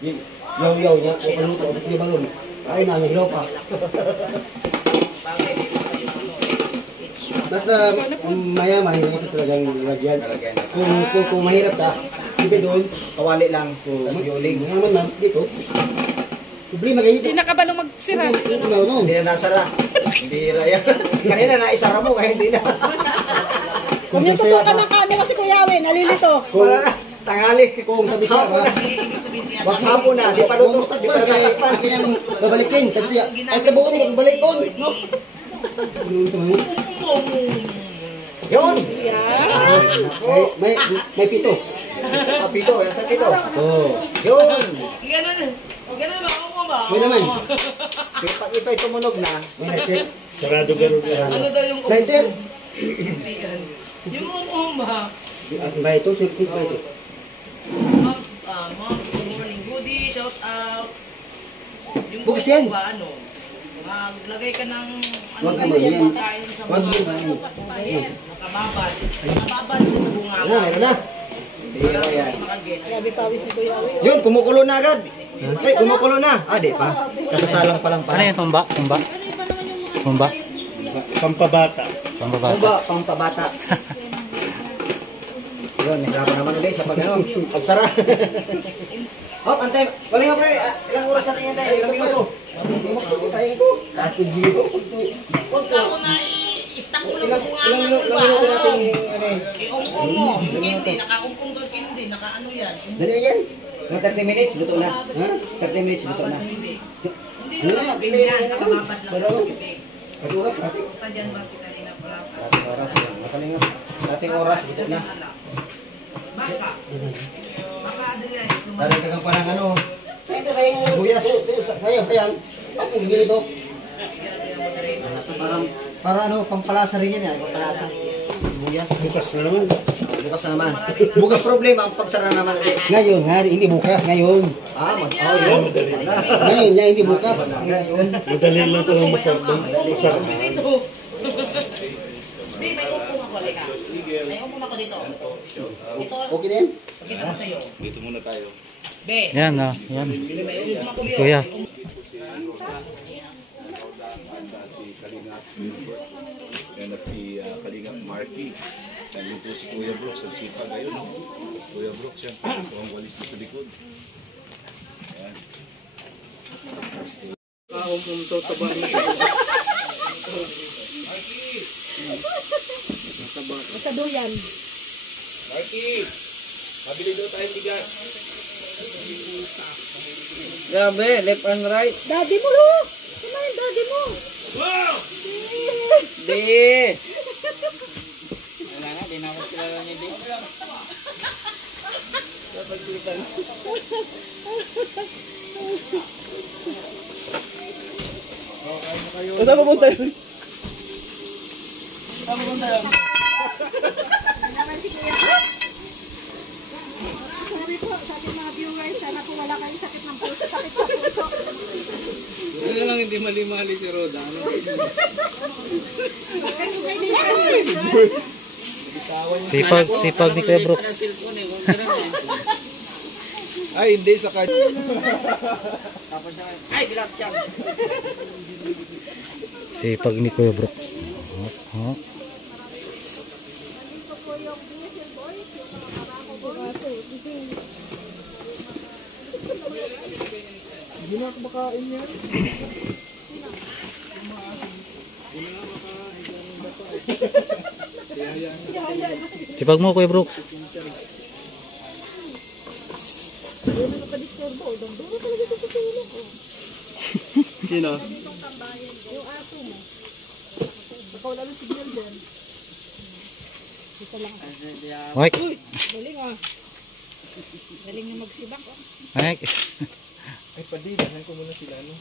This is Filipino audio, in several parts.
Yaw-yaw niya, o paluto, o balon. Ay na, hilaw pa. Basta mayaman, hindi ito talagang lagyan. Kung mahirap ka, hindi doon. Kawali lang, tapos yuling. Mayaman na, dito. Problema kayo dito. Hindi na ka ba nung magsira? Hindi na nasara. Hindi na yan. Kanina naisara mo, kaya hindi na. Kung yung tutukan ng camera si Kuya Win, nalilito. Wala na. Tangali. Kung sabi siya ba, wag hapon na, di pa doon. Di pa nakatakpan. Akin yung babalikin. Sabi siya, ay kabuo ni balikon. No? Yun. May pito. Pito, yan sa pito. Oh. Yun. Ganun ba? Ako ba? May naman. Pag ito'y tumunog na, May lighter. Sarado ganun yan. Ano daw yung Lighter. yung ba? Ba ito? Circuit ba ito? Moms, good morning. Goodie, shout out. Yung Bukas yan. ba, ano? Maglagay ka ng Wag naman yan. pagkain sa Wag mga naman. nakababad. Nakababad siya sa bunga. ano, meron na. Bira yan. Grabe pawis ni Kuya Win. Yun, kumukulo na agad. Ay, kumukulo na. Ah, di pa. Kasasalang pa lang pa. Ano yan? Humba? Humba? Humba? Pampabata. Pambabata. Pampabata. Yun, nahirapan naman ulit sa pag ano, pagsara. Hop, antay. Walang nga kayo. Ilang oras natin yan tayo? Ilang minuto? Hindi mo kaya ito. Ate Gino. Huwag ka ako na i-stack mo lang bunga Ilang ng minuto natin ano eh. i-ungkong mo. Hindi, naka-ungkong doon hindi. Naka-ano yan. Dali yan. Mga 30 minutes, luto na. Ha? 30 minutes, luto na. Hindi Ano naman na, mabili yan. Nakababad lang Dalawa. ang bibig. Ate oras, ate. Punta dyan ba si kanina pala? Dating oras yan. Makalinga. Dating oras, luto na. Baka. Baka adilay. Dadagdagan pa ng ano. Ito sayang. Buyas. Sayang. Ako bigyan ito. Para ano, pampalasa rin yan eh. Pampalasa. Buyas. Bukas na naman. Bukas na naman. Bukas problema, ang pagsara naman ulit. Ngayon, hindi bukas. Ngayon. Yun. Ngayon niya, hindi bukas. Madali lang ito ng masarap. Masarap. May umpong ako, leka. May umpong ako dito. Ito, Okay din? pakita ko sa'yo. Dito muna tayo. Be, Yan, oh. Yan. may umpong ako dito. Kuya. Yan at si Kalingap Marky. Nandito si Kuya Brooks. Ang sipag ayun. Kuya Brooks yan. So ang walis dito sa likod. Yan. Sa duyan. Marky! Mabili daw tayo tigas. Grabe, left and right. Daddy mo, lo! Sino yung daddy mo? Di. Saan pupunta yun? Sabi po, sa ating mga viewers, sana po wala kayong sakit ng puso, sakit sa puso. Ano lang hindi mali-mali si Roda. Ano? Sipag ni Kuya Brooks. Ay, hindi sa kanya. Ay, grab siya. Sipag ni Kuya Brooks. Oh. Hindi na ako makain yan. Sipag mo, Kuya Brooks. Doon na nakadisturbo, doon na talaga ito sa tulog. Sino? Yung aso mo. Baka wala ng signal dyan. Dito lang. Mike. Galing ah. Galing na magsibak oh. Mike. Ay, padidahan ko muna sila, no?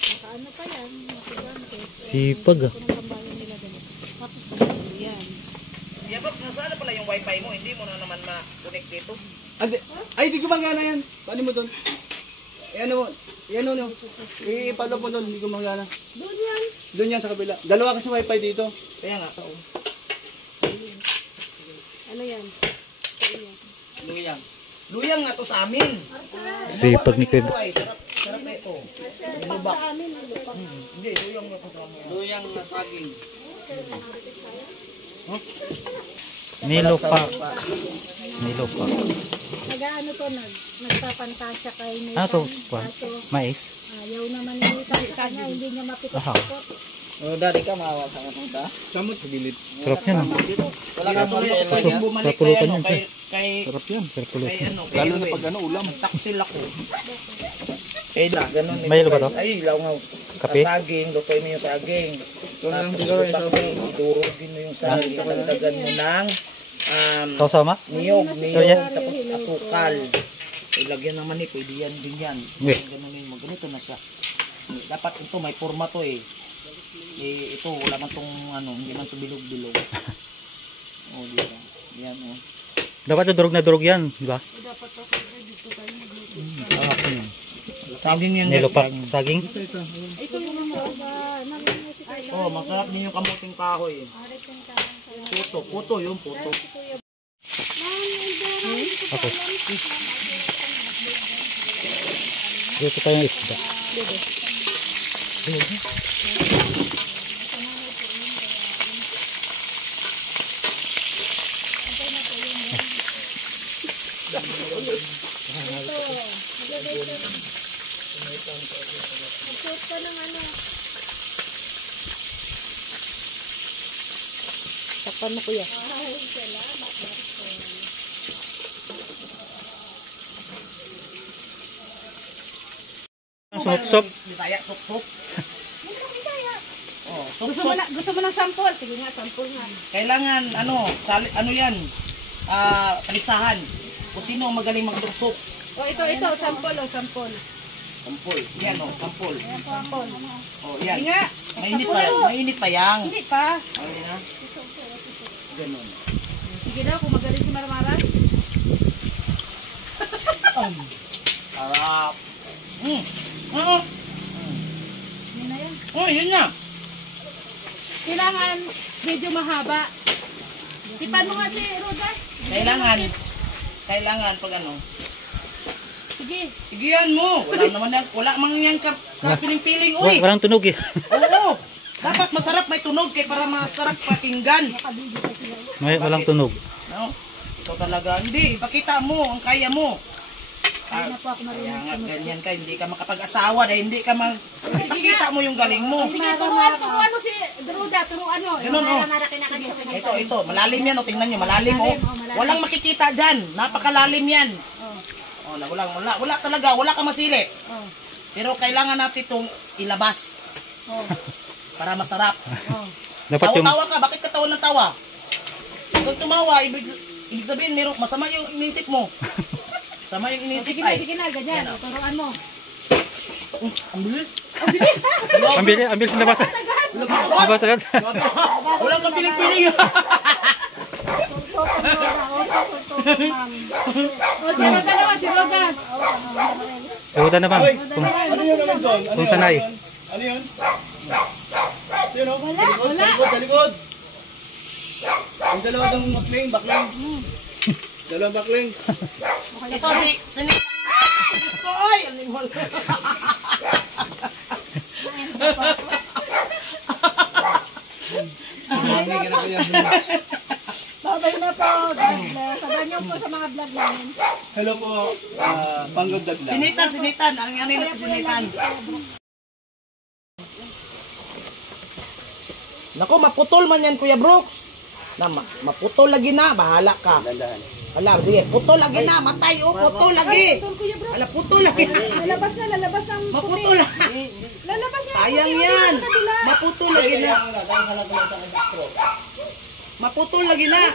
Nakaano pa yan, nakagante. Sipag ah. Kung tambayan nila ganun. Tapos ganun yan. Yabox, nasaan na pala yung wifi mo? Hindi mo na naman ma-connect dito. Ay, di gumagana yan. Paano mo doon? Ano mo? Yan o. Ipalo mo doon. Hindi gumagana. Doon yan. Doon yan sa kabila. Dalawa kasi wifi dito. Kaya nga. Ano yan? Luyang. Luyang nga to sa amin. Sipag ni Kuya Brooks. Ay, sarap. Sarap na ito. Lubak sa amin, lubak. Hindi, luyang nga to sa amin. Luyang na saging. Nilupa. Nilupa. Nag-ano to, nagpapantasya kay Nathan. Ano to? Kwan? Kaso, Mais? ayaw naman ni Nathan sa kanya, hindi niya mapikot-pikot. Oh, dari ka maawa sa kanila. Samot sa gilid. Sarap yan. Wala kang bumalik Sarap kay pulutan ano, yan, kay Sarap yan. Sarap kay pulutan. ano, lalo na pag ano ulam. Taksil ako. Eh na, ganun. May ilo ba to? Ay, ilaw nga. Kape? Saging, lutuin mo yung saging. Tapos idurugin mo yung saging. Dagdagan mo ng Kausama? niyog, yan? tapos asukal. Ilagyan ng mani, pwede yan din yan. Okay. Ganunin mo, ganito na siya. Dapat ito, may forma to eh. Ito, wala man tong ano, hindi man to bilog-bilog. Oh, di ba? Yan, oh. Dapat na durog yan, di ba? Saging yan. Nilupa. Saging? Ito yung mga namimisi kayo. Oh, masarap din yung kamuting kahoy. Puto, puto yung puto. Ako. Dito tayong isda. Magsuot ka ng ano. Takpan mo kuya. Sup-sup. Bisaya, sup-sup. Oh, Gusto sup-sup. mo ng sample? Sige nga, sample nga. Kailangan, ano yan? Paligsahan. Kung sino ang magaling magsup-sup. O ito, sample o, sample. Sampol. Yan o, sampol. Sample. Oh, yan. Sige nga. Mainit pa yang. Hindi pa. Okay na? Ganun. Sige daw, kung magaling si Marmara. Sarap. Oo. Yun na yan. Oh, yun na. Kailangan medyo mahaba. Tipan mo nga si Roda. Kailangan pag ano. Sige. Sige yan mo. Wala mang yan kapiling-piling. Uy. Walang tunog eh. Oo. Dapat masarap may tunog kay para masarap pakinggan. Walang tunog. No? Ito talaga. Hindi, ipakita mo ang kaya mo. Hindi na po ako Kaya marunong. nga, ganyan ka, hindi ka makapag-asawa dahil hindi ka makikita mo yung galing mo. Sige, turuan mo si Roda. Turuan mo. Ganun, oh. Ito, malalim yan, o, tingnan nyo, malalim, o. Walang makikita dyan, napakalalim yan. Oh, wala talaga, wala ka masilip. Oh. Pero kailangan natin itong ilabas. Oh. Para masarap. Oh. Dapat yung... Tawa-tawa ka, bakit ka tawa ng tawa? Kung tumawa, ibig sabihin, masama yung inisip mo. Masama yung inisip ay. Sige na, ganyan. Turuan mo. Ang bilis. Ang bilis na basa. Nabasa agad. Walang kang piling-piling. O, si Roda naman, si Roda. Roda naman. Ano yun naman doon? Kung sanay. Ano yun? Yun o? Wala. Sa likod. Ang dalawa ng bakling. Dalawang bakling. Ito, sinig. Gusto, oy! Alimol. Babay na po. God bless. Sabahan niyo po sa mga vlog namin. Hello po, Panggod Dagla. Sinitan. Ang yan nila sinitan. Nako, maputol man yan, Kuya Brooks. Maputol lagi na, bahala ka. Dandahan. Hala, sige, putol lagi na, matay, putol lagi. Hala, putol lagi. Lalabas ng puti. Maputol lagi. Lalabas na. Sayang yan. Maputol lagi na. Maputol lagi na.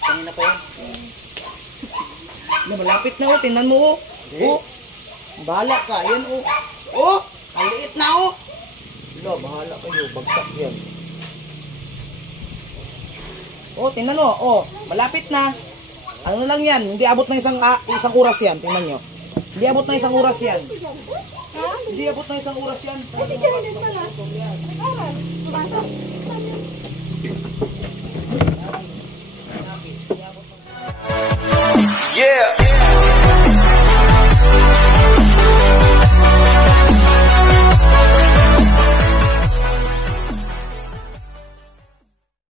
Kanina pa yan. Malapit na, tingnan mo. Bahala ka, yan ang liit na bahala kayo, bagsak yan. Tingnan mo, malapit na. Ano lang yan, hindi abot ng isang oras yan, tingnan nyo. Hindi abot ng isang oras yan. Hindi abot ng isang oras yan. Kasi dyan din pala. Nag-aral.